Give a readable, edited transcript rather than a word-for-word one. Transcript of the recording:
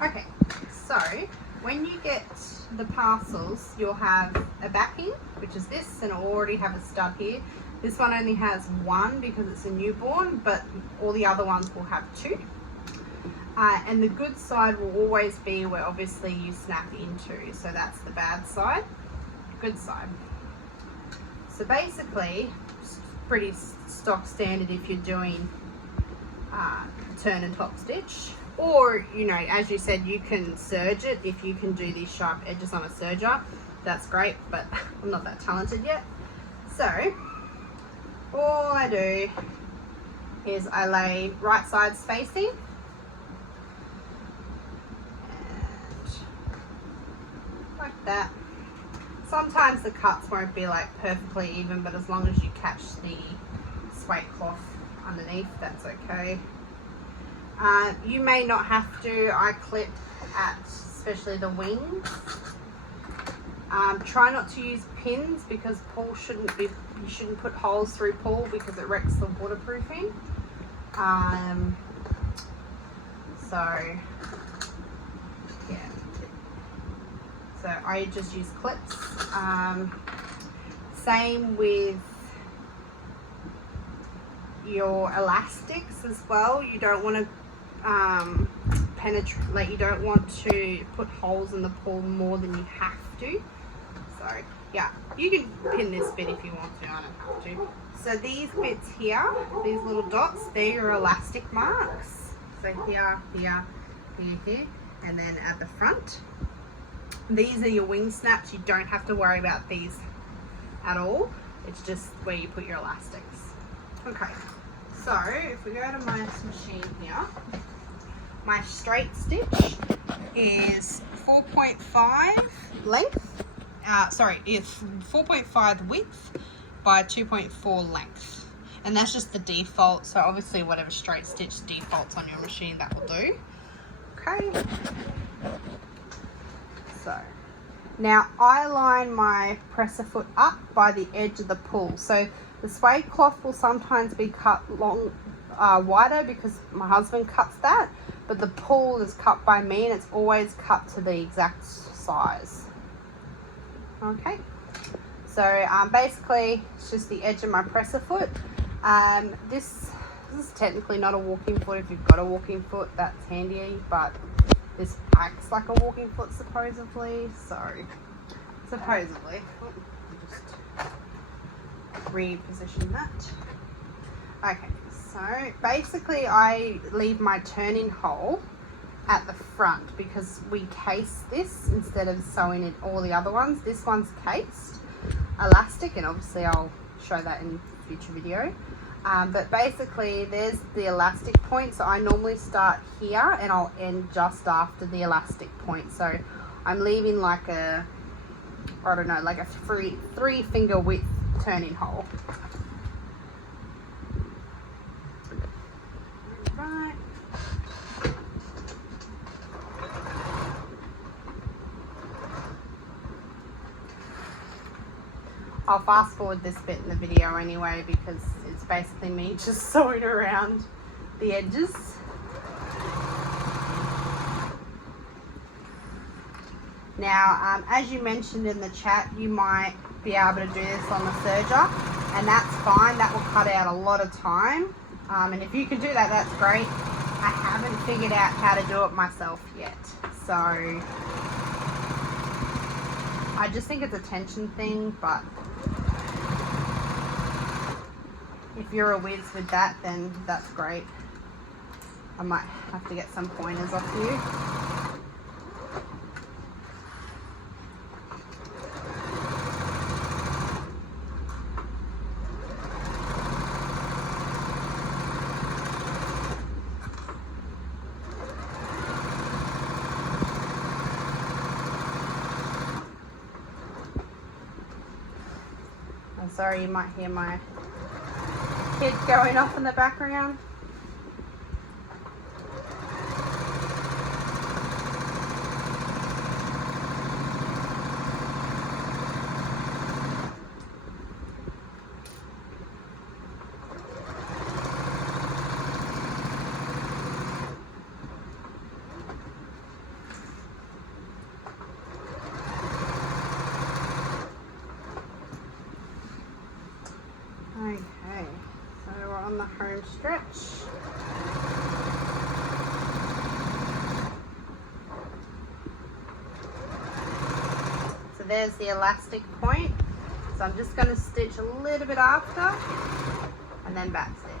Okay, so when you get the parcels, you'll have a backing, which is this, and it'll already have a stud here. This one only has one because it's a newborn, but all the other ones will have two. And the good side will always be where obviously you snap into, so that's the bad side, good side. So basically, pretty stock standard if you're doing turn and top stitch, or you know, as you said, you can serge it. If you can do these sharp edges on a serger, that's great, but I'm not that talented yet. So all I do is I lay right sides facing, and like that. Sometimes the cuts won't be like perfectly even, but as long as you catch the Suedecloth underneath, that's okay. You may not have to. I clip at especially the wings. Try not to use pins because pull shouldn't be, you shouldn't put holes through pull because it wrecks the waterproofing. So yeah, so I just use clips. Same with your elastics as well. You don't want to penetrate, like you don't want to put holes in the pull more than you have to. So yeah, you can pin this bit if you want to, I don't have to. So these bits here, these little dots, they're your elastic marks. So here, here, here, here, and then at the front. These are your wing snaps. You don't have to worry about these at all. It's just where you put your elastics. Okay, so if we go to my machine here, my straight stitch is 4.5 length. It's 4.5 width by 2.4 length, and that's just the default. So obviously whatever straight stitch defaults on your machine, that will do. Okay. So now I line my presser foot up by the edge of the pull. So the Suedecloth will sometimes be cut long, wider because my husband cuts that, but the pull is cut by me and it's always cut to the exact size. Okay, so basically it's just the edge of my presser foot. This is technically not a walking foot. If you've got a walking foot, that's handy, but this acts like a walking foot supposedly, so supposedly. Just reposition that. Okay, so basically I leave my turning hole at the front because we case this instead of sewing in all the other ones. This one's cased elastic, and obviously I'll show that in a future video. But basically there's the elastic point, so I normally start here and I'll end just after the elastic point. So I'm leaving like a, I don't know, like a three finger width turning hole. Right. I'll fast forward this bit in the video anyway because it's basically me just sewing around the edges. Now, as you mentioned in the chat, you might be able to do this on the serger, and that's fine. That will cut out a lot of time. And if you can do that, that's great. I haven't figured out how to do it myself yet. So I just think it's a tension thing, but if you're a whiz with that, then that's great. I might have to get some pointers off you. I'm sorry, you might hear my kids going off in the background. Okay, so we're on the home stretch. So there's the elastic point. So I'm just going to stitch a little bit after and then back stitch.